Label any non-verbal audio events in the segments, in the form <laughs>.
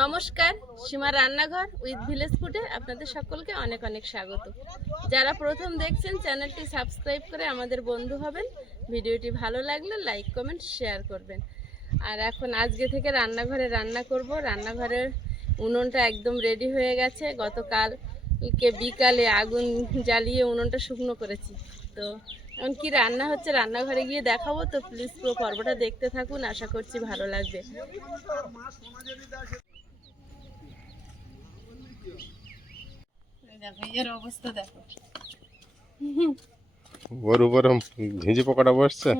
নমস্কার, সীমা রান্নাঘর with village ফুডে আপনাদের সকলকে অনেক অনেক স্বাগত। যারা প্রথম দেখছেন, চ্যানেলটি সাবস্ক্রাইব করে আমাদের বন্ধু হবেন। ভিডিওটি ভালো লাগলে লাইক কমেন্ট শেয়ার করবেন। আর এখন আজকে থেকে রান্নাঘরে রান্না করব। রান্নাঘরের উনুনটা একদম রেডি হয়ে গেছে। গতকালকে বিকালে আগুন জ্বালিয়ে উনুনটা শুকনো করেছি। তো এখন কি রান্না হচ্ছে রান্নাঘরে গিয়ে দেখাবো। তো প্লিজ পুরো পর্বটা দেখতে থাকুন। আশা করছি ভালো লাগবে। দেখো এর অবস্থা দেখো। ওর উপরে ঝিঁঝি পোকাটা বসছে।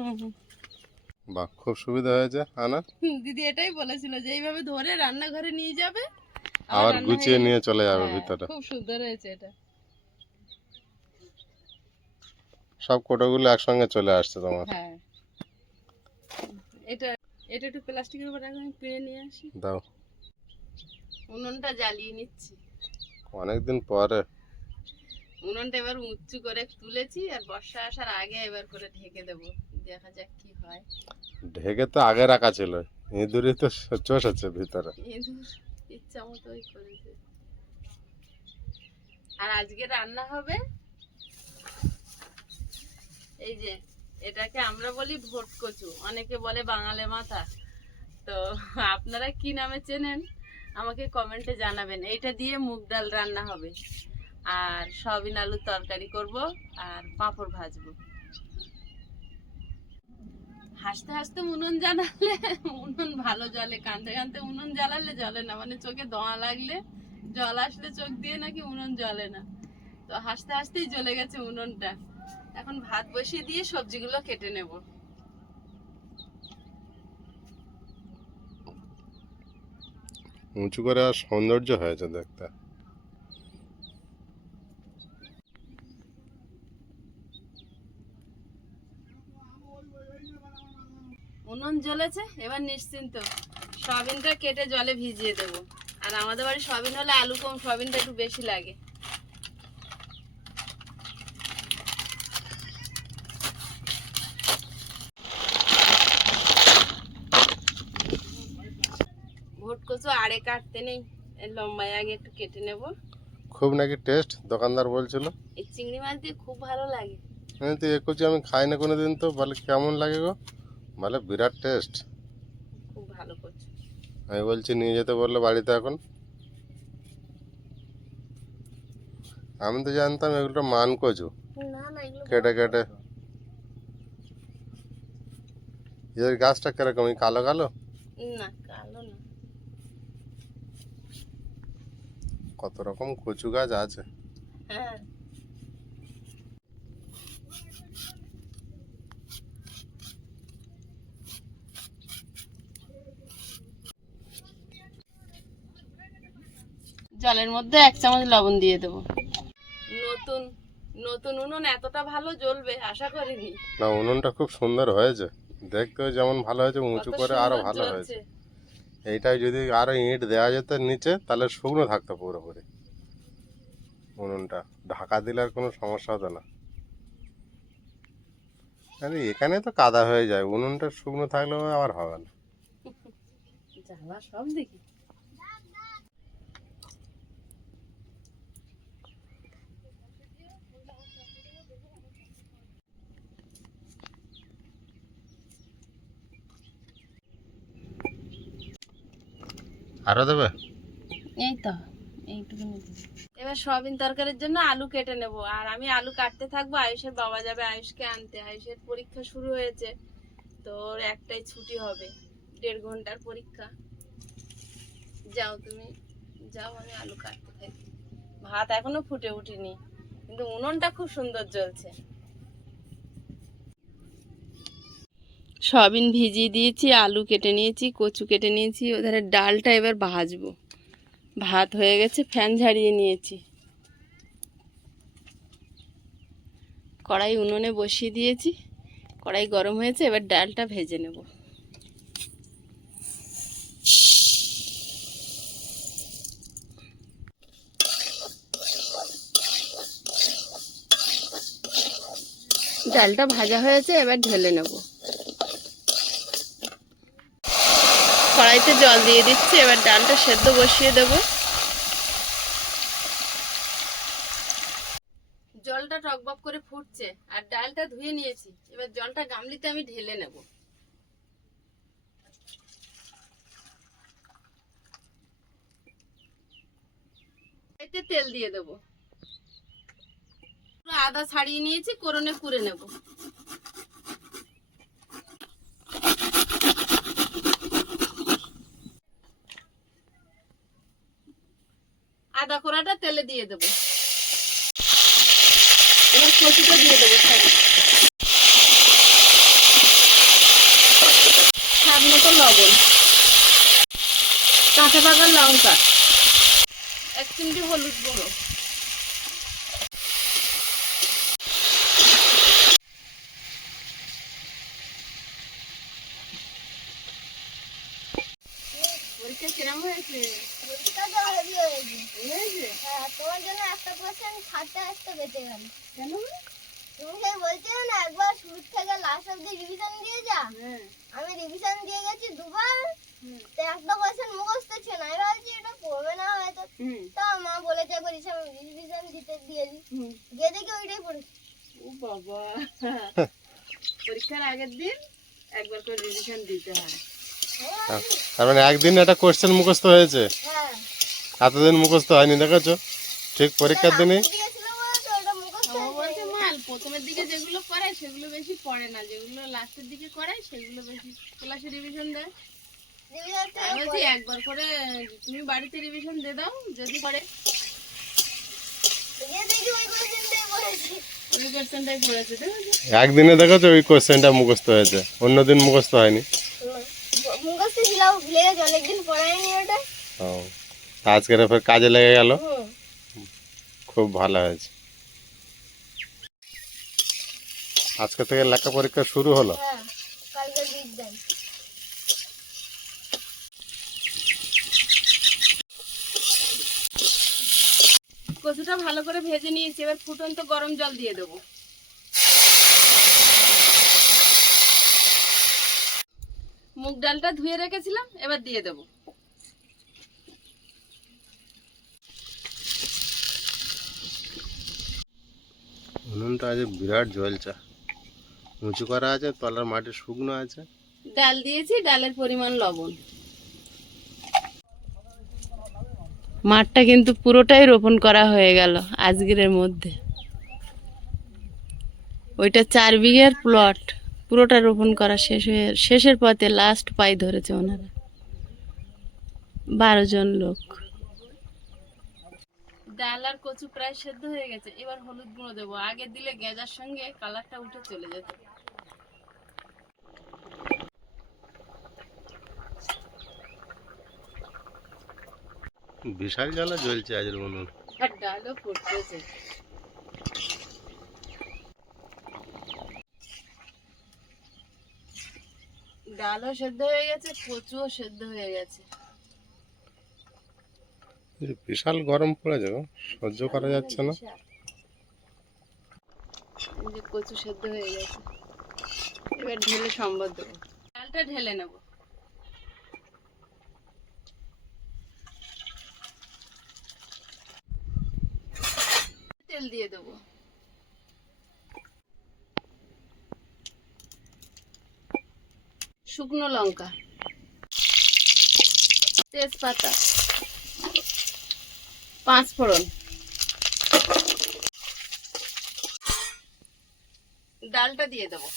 বাহ খুব সুবিধা হয়েছে আনা। দিদি এটাই বলেছিল যে এইভাবে ধরে রান্নাঘরে নিয়ে যাবে আবার গুছিয়ে নিয়ে চলে যাবে হ্যাঁ, ভিতরে। খুব সুন্দর হয়েছে এটা। সব কোটোগুলো একসঙ্গে চলে আসছে তোমার। হ্যাঁ। এটা এটা একটু প্লাস্টিকের উপর রাখো, আমি পেয়ে নিয়ে আসি। দাও। উনুনটা জ্বালিয়ে নিচ্ছি। অনেকদিন পরে। উনুনটা এবার উঁচু করে তুলেছি আর বর্ষা আসার আগে এবার করে ঢেকে দেবো। দেখা যাক কি হয়। ঢেকে তো আগে রাখা ছিল ইঁদুরই তো চোষ আছে ভিতরে। ইঁদুর ইচ্ছা মতোই করেছে। আর আজকে রান্না হবে? এই যে এটাকে আমরা বলি ভোট কচু। অনেকে বলে বাঙালি মাথা। তো আপনারা কি নামে চেনেন? আমাকে কমেন্টে জানাবেন, এইটা দিয়ে মুগ ডাল রান্না হবে। আর সয়াবিন আলুর তরকারি করব আর পাঁপড় ভাজবো। হাসতে হাসতে উনুন জ্বালালে, উনুন ভালো জলে কাঁদতে কাঁদতে উনুন জ্বালালে জ্বলে না মানে চোখে দোয়া লাগলে জল আসলে চোখ দিয়ে নাকি উনুন জ্বলে না। তো হাসতে হাসতেই জ্বলে গেছে উনুনটা। এখন ভাত বসিয়ে দিয়ে সবজিগুলো কেটে নেব। উঁচু করে আর সৌন্দর্য হয়েছে দেখতে। উনুন জ্বলেছে, এবার নিশ্চিন্ত। সয়াবিনটা কেটে জলে ভিজিয়ে দেবো। আর আমাদের বাড়ি সয়াবিন হলে আলু কম, সয়াবিনটা একটু বেশি লাগে। আড়ে কাটতে নেই। লম্বায় আগে একটু কেটে নেব। খুব নাকি টেস্ট দোকানদার বলছিল। এই চিংড়ি মাছ দিয়ে খুব ভালো লাগে। আমি তো একুচি আমি খাই না কোনো দিন তো। বলে কেমন লাগে গো? বলে বিরাট টেস্ট খুব ভালো কচু। আমি বলছি নিয়ে যেতে বলল বাড়িতে এখন। আমি তো জানতাম এগুলো মান কচু। কেটে কেটে। এর গাছটা কীরকম? কালো কালো? না। কত রকম কচু গাছ আছে। হ্যাঁ। জলের মধ্যে এক চামচ লবণ দিয়ে দেবো। নতুন নতুন উনুন এতটা ভালো জ্বলবে আশা করিনি। না উনুনটা খুব সুন্দর হয়েছে। দেখতেও যেমন ভালো হয়েছে উঁচু করে আরও ভালো হয়েছে। এইটাই যদি আরও ইট দেওয়া যেত নিচে, তাহলে শুকনো থাকতো পুরোপুরি। উনুনটা। ঢাকা দিলে আর কোনো সমস্যা হতো না। আরে, এখানে তো কাদা হয়ে যায়। উনুনটা শুকনো থাকলেও আবার হবে না। জ্বালা সব দেখি। আরও দেবে? এই তো এবার সয়াবিন তরকারির জন্য আলু কেটে নেব। আর আমি আলু কাটতে থাকব, আয়ুষের বাবা যাবে আয়ুষকে আনতে। আয়ুষের পরীক্ষা শুরু হয়েছে, তো ওর একটাই ছুটি হবে, দেড় ঘণ্টার পরীক্ষা। যাও তুমি, যাও, আমি আলু কাটতে থাকি। ভাত এখনও ফুটে উঠিনি, কিন্তু উনুনটা খুব সুন্দর জ্বলছে। সয়াবিন ভিজিয়ে দিয়েছি, আলু কেটে নিয়েছি, কচু কেটে নিয়েছি, ওধারে ডালটা এবার ভাজবো। ভাত হয়ে গেছে, ফ্যান ঝাড়িয়ে নিয়েছি। কড়াই উনুনে বসিয়ে দিয়েছি, কড়াই গরম হয়েছে, এবার ডালটা ভেজে নেব। ডালটা ভাজা হয়েছে, এবার ঢেলে নেব। কড়াইতে জল দিয়ে দিচ্ছি, এবার ডালটা সেদ্ধ বসিয়ে দেব। জলটা টকবক করে ফুটছে, আর ডালটা ধুয়ে নিয়েছি। এবার জলটা গামলিতে আমি ঢেলে নেব। তেল দিয়ে দেব। পুরো আদা ছাড়িয়ে নিয়েছি, করনে কুড়ে নেব। আদা কোড়াটা তেলে দিয়ে দেবো। এবার কচুটা দিয়ে দেবো সব স্বাদ মতো লবণ। কাঁচা পাকা লঙ্কা। এক চিমটি হলুদ গুঁড়ো। কিরম হয়েছে পরীক্ষা তো হেভি হয়েছে। হয়েছে হ্যাঁ, তোমার জন্য একটা কোশ্চেন বেঁচে গেল। কেন তুমি সেই না একবার শুরু থেকে লাস্ট অব্দি রিভিশন দিয়ে যা। হ্যাঁ। আমি রিভিশন দিয়ে গেছি দুবার। একটা কোশ্চেন মুখস্থ ছিল না। এবার ভাবছি এটা পড়বে না হয়তো। তো মা বলেছে একবার রিভিশন দিতে দিয়ে দিই। গিয়ে দেখি ওইটাই পড়েছি। ও বাবা। পরীক্ষার আগের দিন একবার করে রিভিশন দিতে হয়। হ্যাঁ, তার মানে একদিন একটা কোশ্চেন মুখস্থ হয়েছে। হ্যাঁ। এতদিন মুখস্থ হয়নি দেখেছ? ঠিক পরীক্ষার দিনে দিয়েছিল বলে তো ওটা মুখস্থ ও বলছে মাল প্রথমের দিকে যেগুলো করায় সেগুলো বেশি পড়ে না। যেগুলো লাস্টের দিকে করায় সেগুলো বেশি ক্লাসে রিভিশন দেয়। বলছি একবার করে তুমি বাড়িতে রিভিশন দিয়ে দাও যদি পড়ে একদিনে দেখেছ ওই কোশ্চেনটা মুখস্থ হয়েছে। অন্যদিন মুখস্থ হয়নি। মুখস্থ ছিল ভুলে গেছি অনেকদিন পড়ায়নি ওটা। ও আজকের ফের কাজে লেগে গেল? খুব ভালো হয়েছে। আজকে থেকে লেখা পরীক্ষা শুরু হলো। হ্যাঁ কচুটা ভালো করে ভেজে নিয়েছি এবার ফুটন্ত গরম জল দিয়ে দেবো। মুগ ডালটা ধুয়ে রেখেছিলাম এবার দিয়ে দেবো। উনুনটা আজ বিরাট জ্বলছে। উঁচু করা আছে, তলার মাটি শুকনো আছে। ডাল দিয়েছি, ডালের পরিমাণ লবণ। মাঠটা কিন্তু পুরোটাই রোপণ করা হয়ে গেল আজকের মধ্যে। ওইটা চার বিঘের প্লট পুরোটা রোপণ করা শেষ হয়ে, শেষের পথে লাস্ট পাই ধরেছে ওনারা। বারো জন লোক। ডাল আর কচু প্রায় সেদ্ধ হয়ে গেছে, এবার হলুদ গুঁড়ো দেবো। আগে দিলে গেজার সঙ্গে কালারটা উঠে চলে যেত। বিশাল জ্বালা জ্বলছে আজের উনুন আর ডালও ফুটতেছে। ডালও সেদ্ধ হয়ে গেছে কচুও সেদ্ধ হয়ে গেছে। বিশাল গরম পড়েছে গো সহ্য করা যাচ্ছে না। এই কচু সেদ্ধ হয়ে গেছে। এবার ঢেলে সম্বর দেবো। ডালটা ঢেলে নেব। তেল দিয়ে দেবো। শুকনো লঙ্কা। তেজপাতা। পাঁচ ফোড়ন ডালটা দিয়ে দেবো।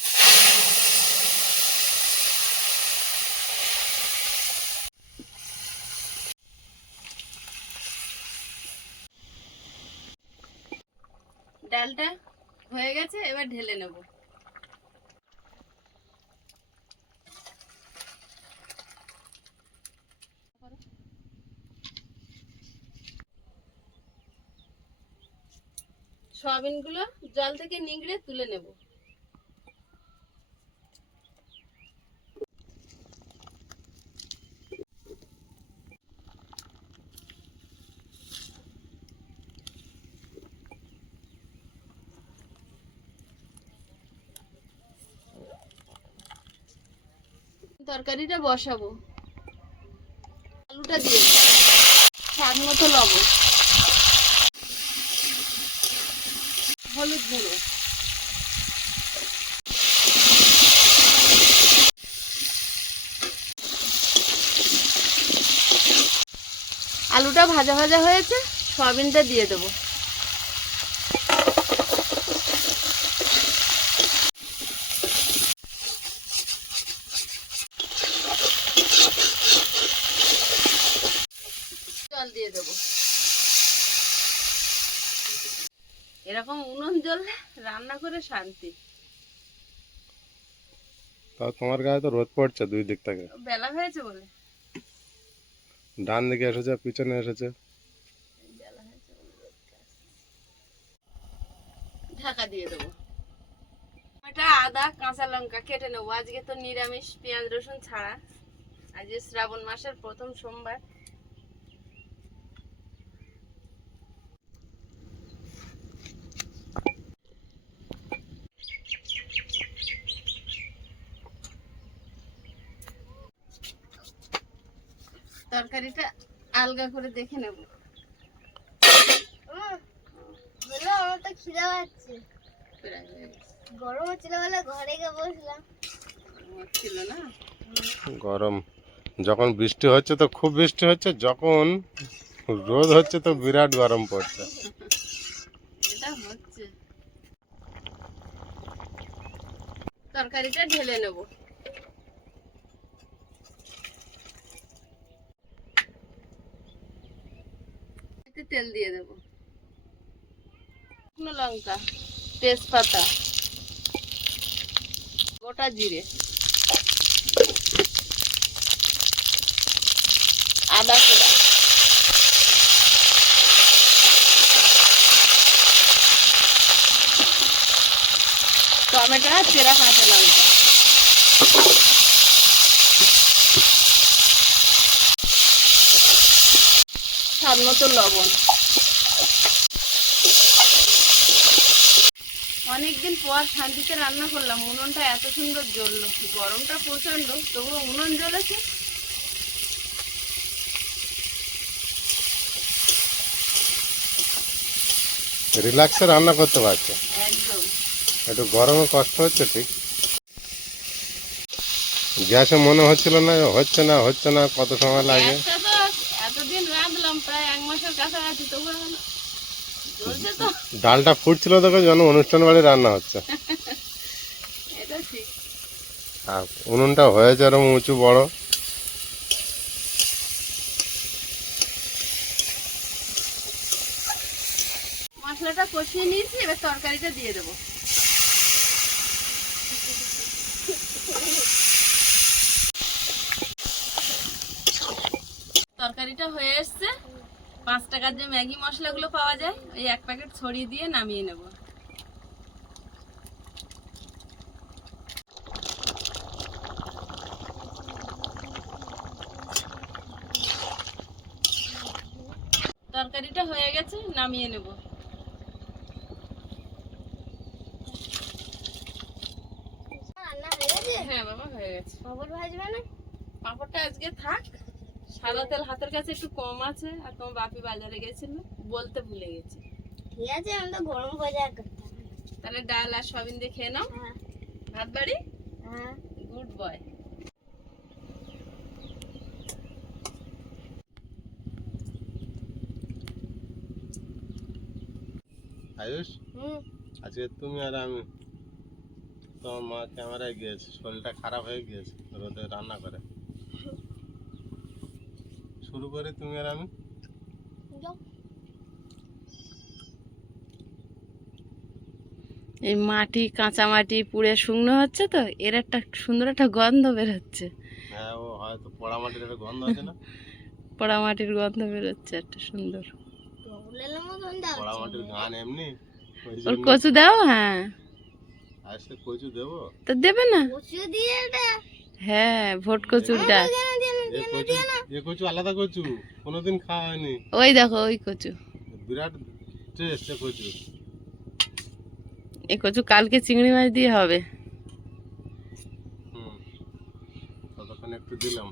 ডালটা হয়ে গেছে এবার ঢেলে নেব। সয়াবিনগুলো জল থেকে নিংড়ে তুলে নেব। আলুটা দিয়ে স্বাদ মতো লবণ। হলুদ গুঁড়ো। আলুটা ভাজা ভাজা হয়েছে সয়াবিনটা দিয়ে দেবো জল দিয়ে দেবো। এরকম উনুন জ্বললে রান্না করে শান্তি। তাও তোমার গায়ে তো রোদ পড়ছে দুই দিক থেকে। বেলা হয়েছে বলে। ডান দিকে এসেছে পিছনে এসেছে। ঢাকা দিয়ে দেবো। এটা আদা কাঁচা লঙ্কা কেটে নেব। আজকে তো নিরামিষ পেঁয়াজ রসুন ছাড়া। আজকে শ্রাবণ মাসের প্রথম সোমবার। তরকারিটা আলগা করে দেখে নেব। আমার তো খিদে পাচ্ছে। গরম হচ্ছিল বলে ঘরে গিয়ে বসলাম। ছিল না? গরম। যখন বৃষ্টি হচ্ছে তো খুব বৃষ্টি হচ্ছে যখন রোদ হচ্ছে তো বিরাট গরম পড়ছে। এটা হচ্ছে। তরকারিটা ঢেলে নেব। তেল দিয়ে দেব। শুকনো লঙ্কা তেজপাতা গোটা জিরে আদা কোড়া টমেটো চেরা কাঁচা লঙ্কা। স্বাদ মতো লবণ। অনেকদিন পর শান্তিতে রান্না করলাম উনুনটা এত সুন্দর জ্বললো। গরমটা প্রচণ্ড তবুও উনুন জ্বলেছে। রিল্যাক্সে রান্না করতে পারছে? একটু গরমে কষ্ট হচ্ছে ঠিক? গ্যাসে মনে হচ্ছিল না হচ্ছে না হচ্ছে না কত সময় লাগে একটা তো এতদিন রাঁধলাম প্রায় এক মাসের কাছাকাছি তবু এখন জ্বলছে তো ডালটা ফুটছিল দেখো যেন অনুষ্ঠান বাড়ি রান্না হচ্ছে। আর উনুনটা হয়েছে এরকম উঁচু বড়। মশলাটা কষিয়ে নিয়েছি এবার তরকারিটা দিয়ে দেবো। তরকারিটা হয়ে এসছে। পাঁচ টাকার যে ম্যাগি মশলাগুলো পাওয়া যায় ওই এক প্যাকেট ছড়িয়ে দিয়ে নামিয়ে নেব। তরকারিটা হয়ে গেছে নামিয়ে নেব। হয়ে হ্যাঁ বাবা হয়ে গেছে। খবর ভাজবে না? পাঁপড়টা আজকে থাক। সাদা তেল হাতের কাছে একটু কম আছে আর তোমার বাপি বাজারে গেছিল বলতে ভুলে গেছি। ঠিক আছে আমি তো গরম ভাজা করতে হবে। তাহলে ডাল আর সয়াবিন দিয়ে খেয়ে নাও। হ্যাঁ। ভাত বাড়ি? হ্যাঁ। Good boy. আয়ুষ হুম। আজকে তুমি আর আমি তোমার মা ক্যামেরায় গিয়েছে শরীরটা খারাপ হয়ে গিয়েছে রোদে রান্না করে। শুরু করি তুমি আর আমি? এই মাটি কাঁচা মাটি পুড়ে শুকনো হচ্ছে তো এর একটা সুন্দর একটা গন্ধ বের হচ্ছে হ্যাঁ ও হয়তো পোড়া মাটির একটা গন্ধ আছে না? <laughs> পোড়া মাটির গন্ধ বের হচ্ছে একটা সুন্দর। পোড়া মাটির গান এমনি? ওর কচু দাও হ্যাঁ। আজকে কচু দেবো? তো দেবে না? কচু দিয়ে হ্যাঁ ভোট কচুর ডাল। কেন দিয়ে এ কচু আলাদা কচু কোনোদিন খাওয়া হয়নি। ওই দেখো ওই কচু। বিরাট টেস্ট এ কচু। এ কচু কালকে চিংড়ি মাছ দিয়ে হবে। হুম ততক্ষণ একটু দিলাম।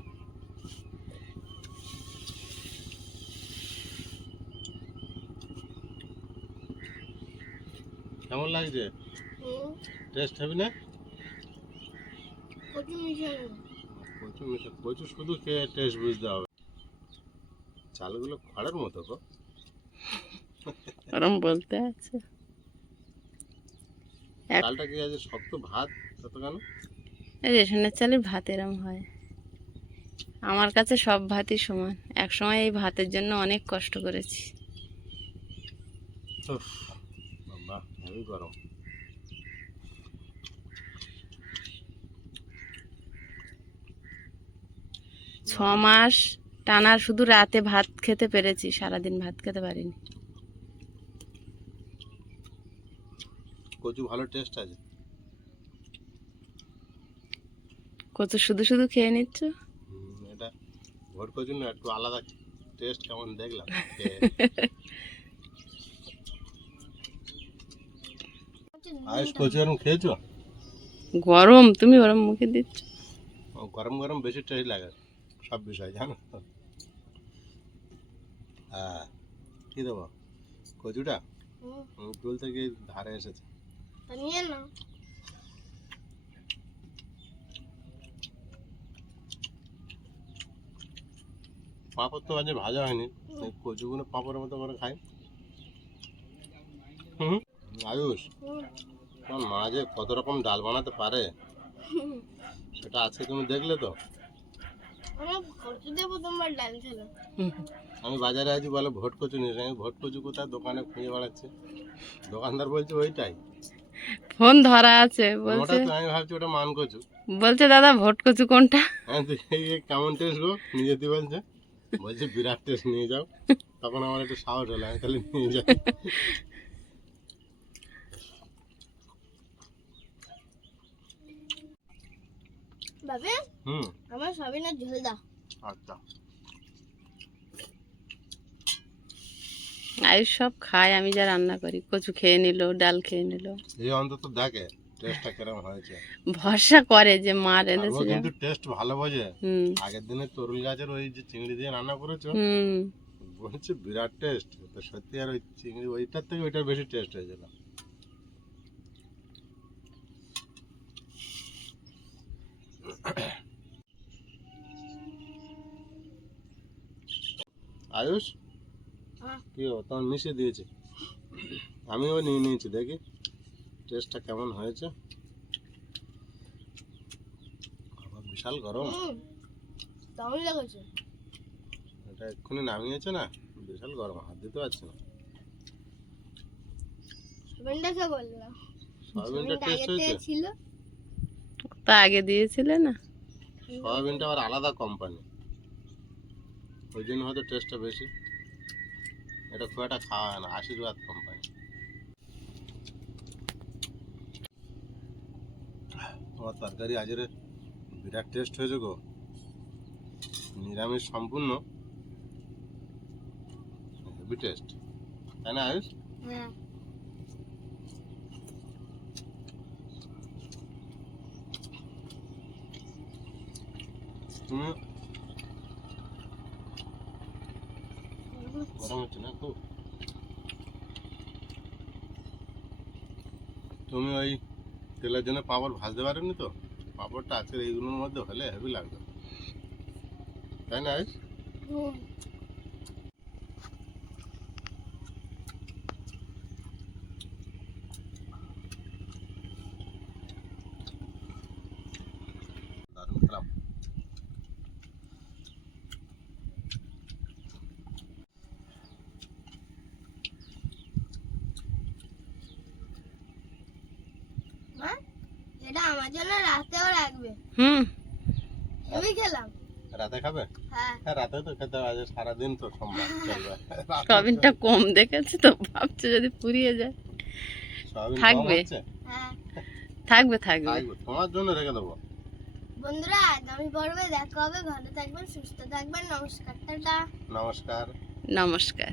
কেমন লাগছে? টেস্ট হবে না? কচু মিশানো। কচু মিশে কচু শুধু খেয়ে টেস্ট বুঝতে হবে। চালগুলো খড়ের মতো গো। ওরম বলতে আছে। চালটা কি আছে শক্ত ভাত? কত কেন? এই রেশনের চালের ভাত এরম হয়। আমার কাছে সব ভাতই সমান। এক সময় এই ভাতের জন্য অনেক কষ্ট করেছি। গরম। ছ মাস টানা শুধু রাতে ভাত খেতে পেরেছি সারাদিন ভাত খেতে পারিনি। কচু ভালো টেস্ট আছে? কত শুধু শুধু খেয়ে নিচ্ছ? এটা ভোট কচু না একটু আলাদা টেস্ট কেমন দেখলাম। <laughs> আয়ুষ কচু এরকম খেয়েছো? গরম তুমি গরম মুখে দিচ্ছ? ও, গরম গরম বেশি টেস্ট লাগে। সব বিষয় জানো হ্যাঁ কি দেবো? কচুটা? চুল থেকে ধারে এসেছে। নিয়ে নাও। পাঁপড় তো আজ ভাজা হয়নি। কচুগুলো পাঁপড়ের মতো করে খাই। হুম আয়ুষ মা যে কত রকম ডাল বানাতে পারে সেটা আজকে তুমি দেখলে তো আমার কচু দিয়ে প্রথমবার ডাল খেলাম আমি বাজারে আছি বলে ভোট কচু নিয়ে। আমি ভোট কচু কোথায়? দোকানে খুঁজে বেড়াচ্ছে। দোকানদার বলছে ওইটাই। ফোন ধরা আছে ওটা বলছে। তো আমি ভাবছি ওটা মান কচু। বলছে দাদা ভোট কচু কোনটা? এই কেমন টেস্ট গো? নিজে দিয়ে বলছে। বলছে বিরাট টেস্ট নিয়ে যাও। তখন আমার একটু সাহস হলো আমি তাহলে নিয়ে যাই। বাবে হুম। আমার সবিনের ঝোল দাও। আচ্ছা। আয়ুষ সব খায় আমি যা রান্না করি। কচু খেয়ে নিল ডাল খেয়ে নিল। এই অন্তত দেখে টেস্টটা কিরম হয়েছে। ভরসা করে যে মা এনেছে কিন্তু টেস্ট ভালো বোঝে। হুম। আগের দিনে তরুল গাছের ওই যে চিংড়ি দিয়ে রান্না করেছ হুম। বলছে বিরাট টেস্ট তো সত্যি আর ওই চিংড়ি ওইটার থেকে ওইটার বেশি টেস্ট হয়েছিল। আয়ুষ? হ্যাঁ। কি ও তোমার মিশিয়ে দিয়েছে। আমিও নিয়ে নিয়েছি দেখি। টেস্টটা কেমন হয়েছে? বিশাল গরম। এটা এক্ষুনি নামিয়েছে না? বিশাল গরম হাত দিতে পারছে না। ছিল? তা আগে দিয়েছিলে না? সয়াবিনটা আবার আলাদা কোম্পানি ওই জন্য হয়তো টেস্টটা বেশি। এটা খুব একটা খাওয়া হয় না আশীর্বাদ কোম্পানি তোমার তরকারি আজের বিরাট টেস্ট হয়েছে গো। নিরামিষ সম্পূর্ণ। হেভি টেস্ট তাই না আয়ুষ? হ্যাঁ। তুমি খুব তুমি ওই তেলের জন্য পাঁপড় ভাজতে পারেনি তো? পাঁপড়টা আজকের এইগুলোর মধ্যে হলে হেভি লাগবে। তাই না আয়ুষ? হুম দারুণ খেলাম মা এটা আমার জন্য রাতেও রাখবে। হুম। আমি খেলাম। রাতে খাবে? হ্যাঁ। হ্যাঁ রাতে তো খেতে হবে আজ সারাদিন তো সোমবার চলবে। <laughs> রাতে সবিনটা কম দেখেছি তো ভাবছে যদি পুড়িয়ে যায়। থাকবে। হ্যাঁ। থাকবে থাকবে। থাকবে তোমার জন্য রেখে দেবো। বন্ধুরা আগামী পর্বে দেখা হবে ভালো থাকবেন সুস্থ থাকবেন নমস্কার টাটা। নমস্কার। নমস্কার।